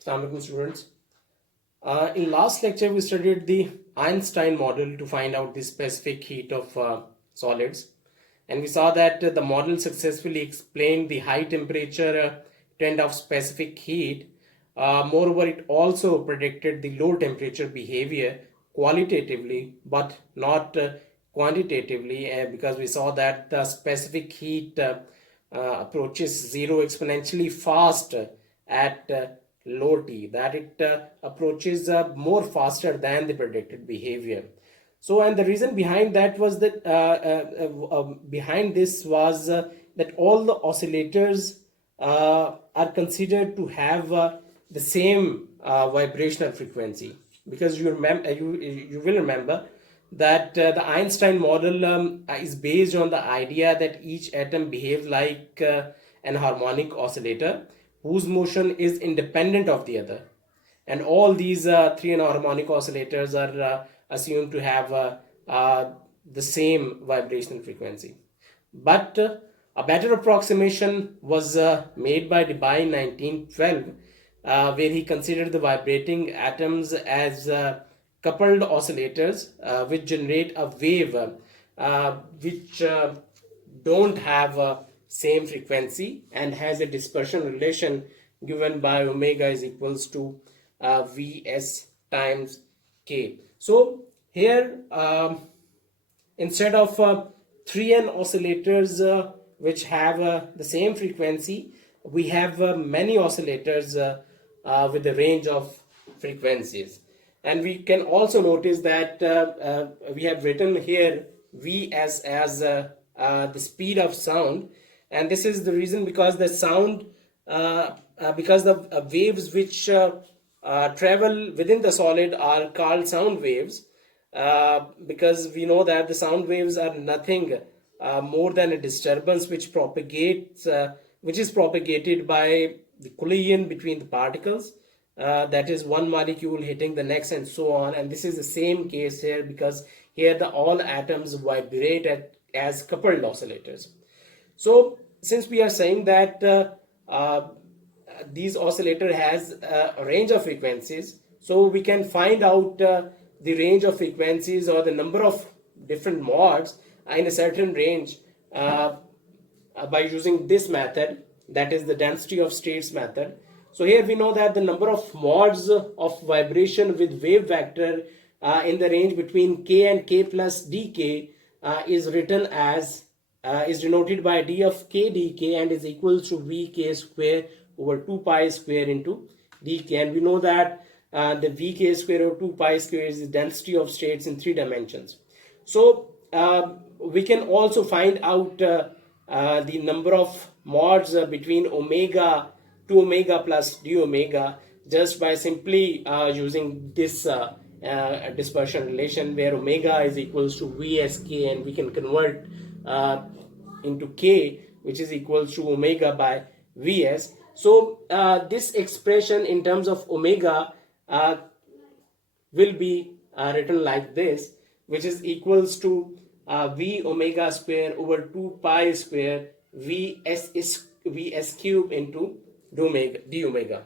Assalamu alaikum, students. In last lecture, we studied the Einstein model to find out the specific heat of solids, and we saw that the model successfully explained the high temperature trend of specific heat. Moreover, it also predicted the low temperature behavior qualitatively, but not quantitatively, because we saw that the specific heat approaches zero exponentially fast at low t, that it approaches more faster than the predicted behavior. So, and the reason behind that was that behind this was that all the oscillators are considered to have the same vibrational frequency, because you remember, you will remember that the Einstein model is based on the idea that each atom behaves like an harmonic oscillator whose motion is independent of the other, and all these three harmonic oscillators are assumed to have the same vibrational frequency. But a better approximation was made by Debye in 1912, where he considered the vibrating atoms as coupled oscillators which generate a wave which don't have a same frequency and has a dispersion relation given by omega is equals to Vs times K. So here instead of 3n oscillators which have the same frequency, we have many oscillators with a range of frequencies. And we can also notice that we have written here V as the speed of sound, and this is the reason because the sound because the waves which travel within the solid are called sound waves, because we know that the sound waves are nothing more than a disturbance which propagates which is propagated by the collision between the particles, that is one molecule hitting the next and so on. And this is the same case here, because here the all atoms vibrate as coupled oscillators. So since we are saying that these oscillator has a range of frequencies, so we can find out the range of frequencies or the number of different modes in a certain range by using this method, that is the density of states method. So here we know that the number of modes of vibration with wave vector in the range between k and k plus dk is written as is denoted by d of k dk and is equal to vk square over 2 pi square into dk. And we know that the vk square over 2 pi square is the density of states in 3 dimensions. So we can also find out the number of modes between omega 2 omega plus d omega just by simply using this dispersion relation, where omega is equals to vsk, and we can convert into k, which is equals to omega by vs. So this expression in terms of omega will be written like this, which is equals to v omega square over 2 pi square vs cube into d omega.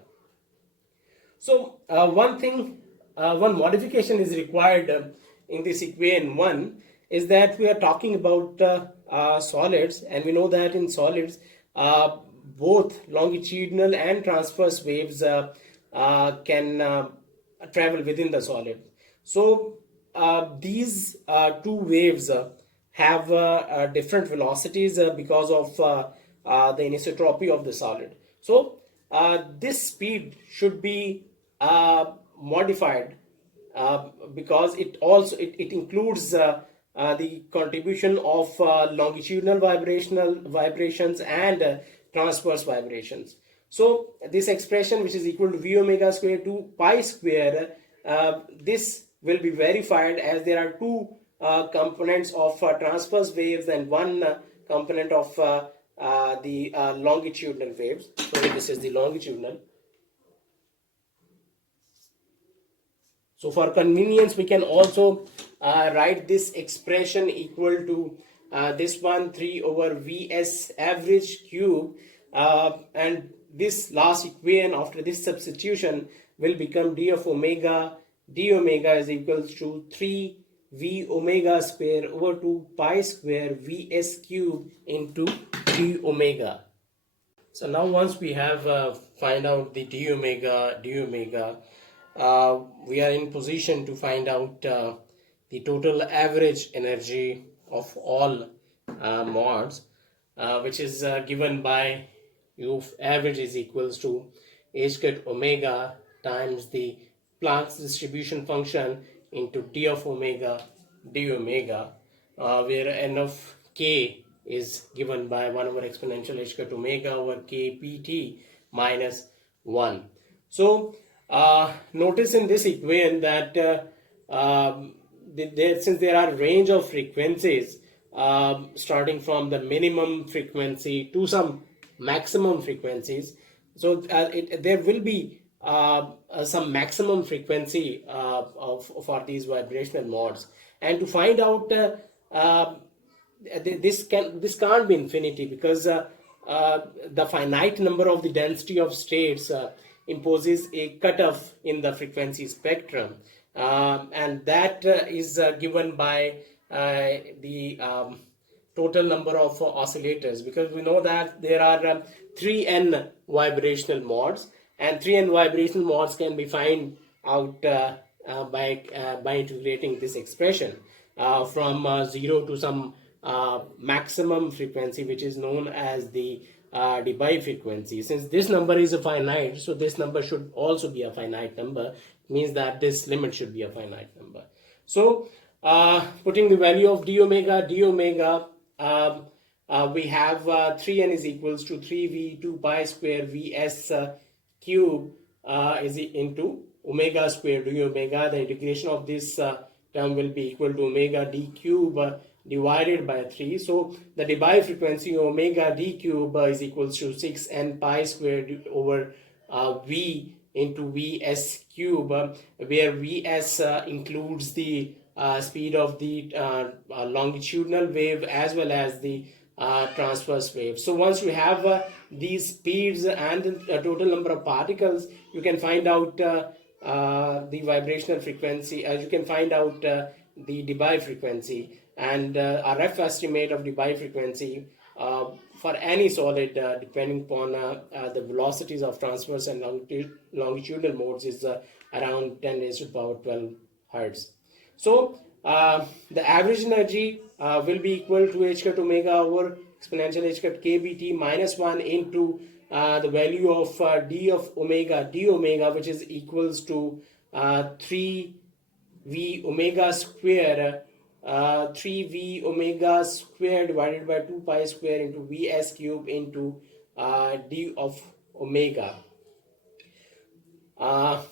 So one modification is required in this equation 1, is that we are talking about solids, and we know that in solids both longitudinal and transverse waves can travel within the solid. So these two waves have different velocities because of the anisotropy of the solid. So this speed should be modified because it also it includes the contribution of longitudinal vibrations and transverse vibrations. So this expression, which is equal to v omega square 2 pi square, this will be verified as there are two components of transverse waves and one component of the longitudinal waves. So this is the longitudinal. So for convenience, we can also write this expression equal to this one 3 over Vs average cube, and this last equation after this substitution will become d of omega. D omega is equals to 3 v omega square over 2 pi square vs cube into d omega. So now once we have find out the d omega, we are in position to find out the total average energy of all mods, which is given by u of average is equals to h cut omega times the Planck's distribution function into d of omega d omega, where n of k is given by 1 over exponential h cut omega over k pt minus 1. So notice in this equation that since there are range of frequencies starting from the minimum frequency to some maximum frequencies, so there will be some maximum frequency for these vibrational modes, and to find out this can't be infinity, because the finite number of the density of states imposes a cutoff in the frequency spectrum, and that is given by the total number of oscillators, because we know that there are 3n vibrational modes, and 3n vibrational modes can be found out by integrating this expression from 0 to some maximum frequency, which is known as the Debye frequency. Since this number is a finite, so this number should also be a finite number. It means that this limit should be a finite number. So putting the value of d omega, we have 3n is equals to 3v 2 pi square vs cube is into omega square d omega. The integration of this term will be equal to omega d cube divided by 3. So the Debye frequency omega d cube is equals to 6n pi squared over v into vs cube, where vs includes the speed of the longitudinal wave as well as the transverse wave. So once you have these speeds and the total number of particles, you can find out the vibrational frequency, as you can find out the Debye frequency, and a rough estimate of Debye frequency for any solid depending upon the velocities of transverse and longitudinal modes is around 10 raised to the power 12 hertz. So the average energy will be equal to h cut omega over exponential h cut kBt minus 1 into the value of d omega, which is equals to 3v omega square 3v omega square divided by 2 pi square into vs cube into d of omega.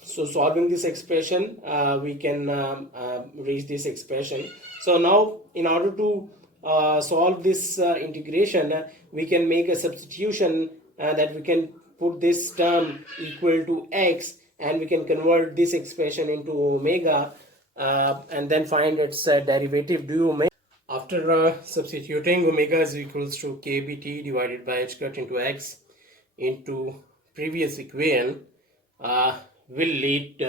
So solving this expression, we can reach this expression. So now in order to solve this integration, we can make a substitution that we can put this term equal to x, and we can convert this expression into omega and then find its derivative d omega. After substituting omega is equals to kBt divided by h cut into x into previous equation, will lead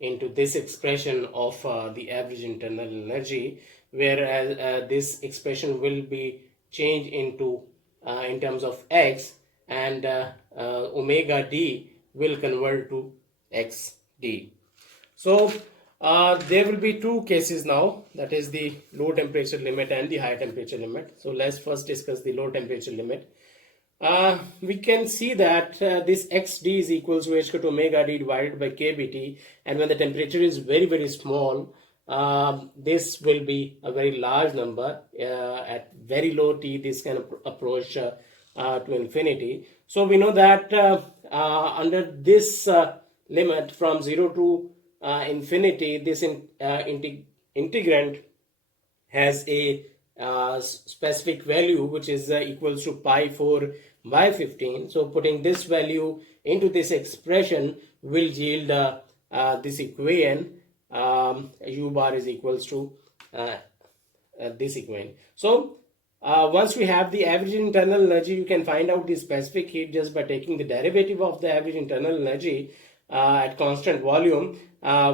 into this expression of the average internal energy, whereas this expression will be changed into in terms of x, and omega d will convert to xd. So there will be two cases now, that is the low temperature limit and the high temperature limit. So let's first discuss the low temperature limit. We can see that this xd is equals to h cut omega d divided by kBt, and when the temperature is very, very small, this will be a very large number. At very low T, this can approach to infinity. So we know that under this limit from 0 to infinity, this integrand has a specific value which is equals to pi 4 by 15. So putting this value into this expression will yield this equation, u bar is equals to this equation. So Once we have the average internal energy, you can find out the specific heat just by taking the derivative of the average internal energy at constant volume,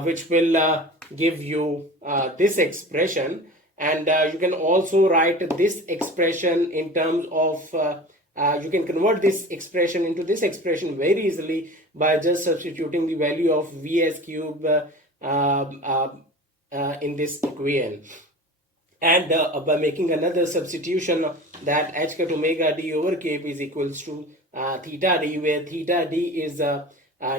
which will give you this expression. And you can also write this expression in terms of you can convert this expression into this expression very easily by just substituting the value of Vs cube in this equation. And by making another substitution, that h cut omega d over kb is equals to theta d, where theta d is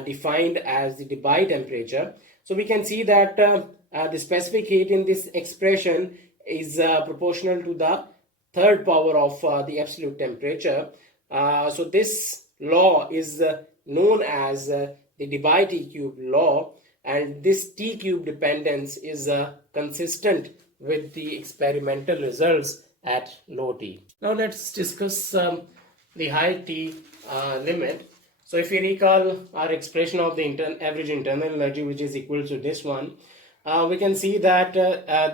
defined as the Debye temperature. So we can see that the specific heat in this expression is proportional to the third power of the absolute temperature. So this law is known as the Debye T cube law, and this T cube dependence is consistent with the experimental results at low T. Now let's discuss the high T limit. So if we recall our expression of the average internal energy, which is equal to this one, we can see that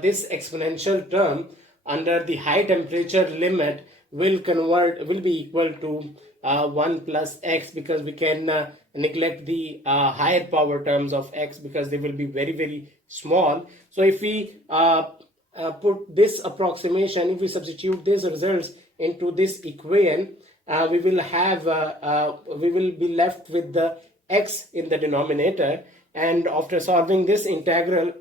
this exponential term under the high temperature limit will be equal to 1 plus x, because we can neglect the higher power terms of x because they will be very, very small. So if we put this approximation, if we substitute these results into this equation, we will be left with the x in the denominator, and after solving this integral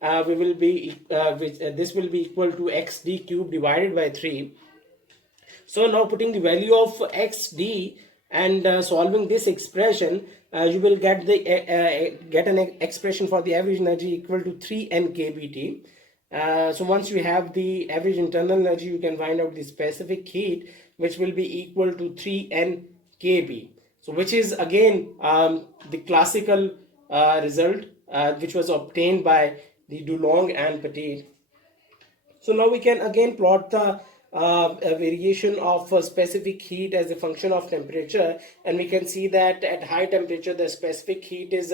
this will be equal to xd cube divided by 3. So now putting the value of xd and solving this expression, you will get an expression for the average energy equal to 3n kBT. So once you have the average internal energy, you can find out the specific heat, which will be equal to 3n kB. So which is again the classical result which was obtained by the Dulong and Petit. So now we can again plot the a variation of specific heat as a function of temperature, and we can see that at high temperature the specific heat is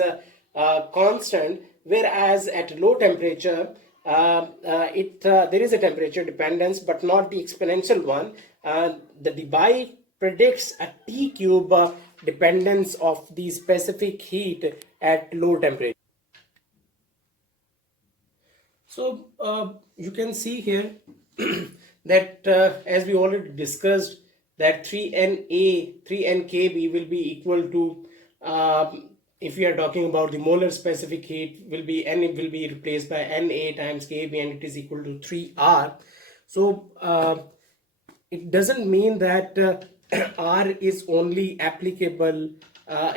constant, whereas at low temperature there is a temperature dependence, but not the exponential one. The Debye predicts a T cube dependence of the specific heat at low temperature. So you can see here that as we already discussed, that 3n kb will be equal to if we are talking about the molar specific heat, will be replaced by Na times kb, and it is equal to 3r. So it doesn't mean that r is only applicable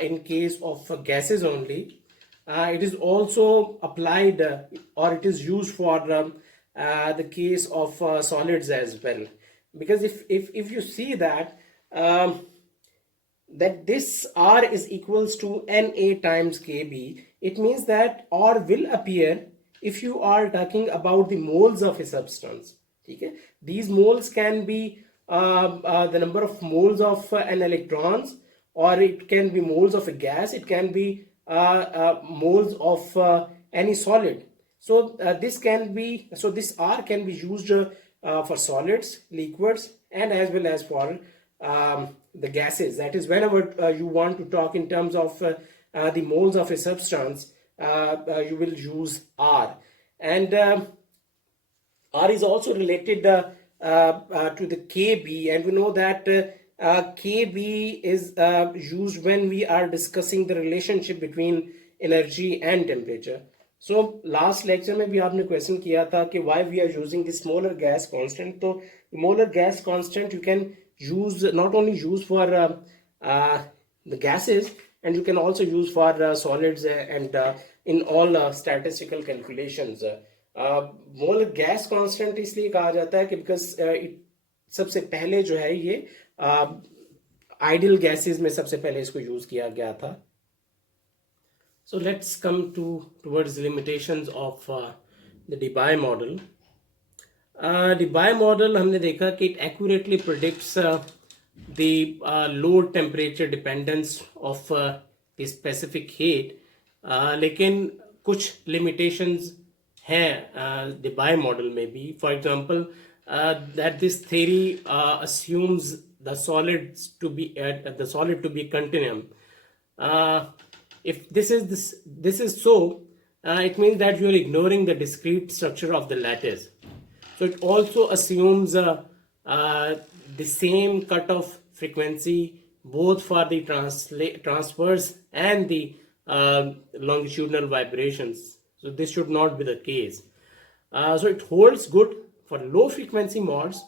in case of gases only. It is also applied or it is used for the case of solids as well, because if you see that that this R is equals to Na times Kb, it means that R will appear if you are talking about the moles of a substance. Okay? These moles can be the number of moles of an electrons, or it can be moles of a gas, it can be moles of any solid. So this R can be used for solids, liquids, and as well as for the gases. That is, whenever you want to talk in terms of the moles of a substance, you will use R. And R is also related to the Kb, and we know that Kb is used when we are discussing the relationship between energy and temperature. So last lecture में भी आपने question किया था कि why we are using this molar gas constant. So molar gas constant you can use not only use for the gases, and you can also use for solids and in all statistical calculations. Molar gas constant इसलिए कहा जाता है कि because सबसे पहले जो है ये आइडियल गैसेस में सबसे पहले इसको यूज किया गया था. So let's come towards the limitations of the Debye model. Debye model हमने देखा कि it accurately predicts the low temperature dependence of the specific heat. लेकिन कुछ limitations हैं Debye model में भी. For example, that this theory assumes the solid to be continuum. Uh, if this is so, it means that you are ignoring the discrete structure of the lattice. So it also assumes the same cutoff frequency both for the transverse and the longitudinal vibrations. So this should not be the case. So it holds good for low frequency modes.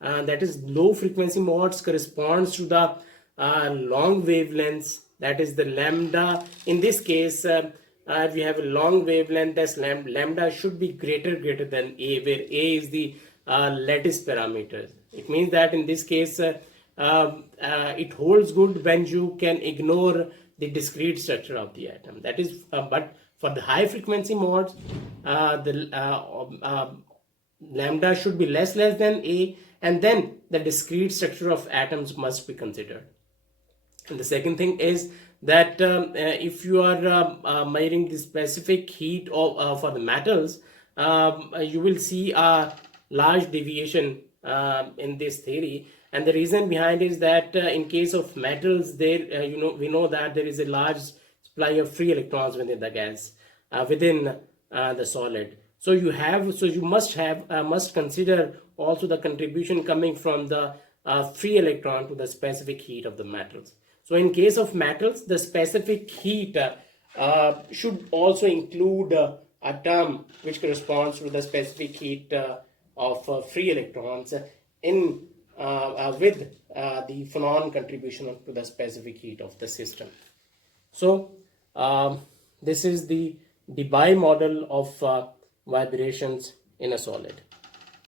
That is, low frequency modes corresponds to the long wavelengths, that is the lambda. In this case, if we have a long wavelength, that's lambda should be greater than a, where a is the lattice parameter. It means that in this case, it holds good when you can ignore the discrete structure of the atom. That is, but for the high frequency modes, the lambda should be less than a, and then the discrete structure of atoms must be considered. And the second thing is that if you are measuring the specific heat for the metals, you will see a large deviation in this theory. And the reason behind is that in case of metals, there we know that there is a large supply of free electrons within the gas, within the solid. So you must consider also the contribution coming from the free electron to the specific heat of the metals. So in case of metals, the specific heat should also include a term which corresponds to the specific heat of free electrons in with the phonon contribution to the specific heat of the system. So this is the Debye model of vibrations in a solid.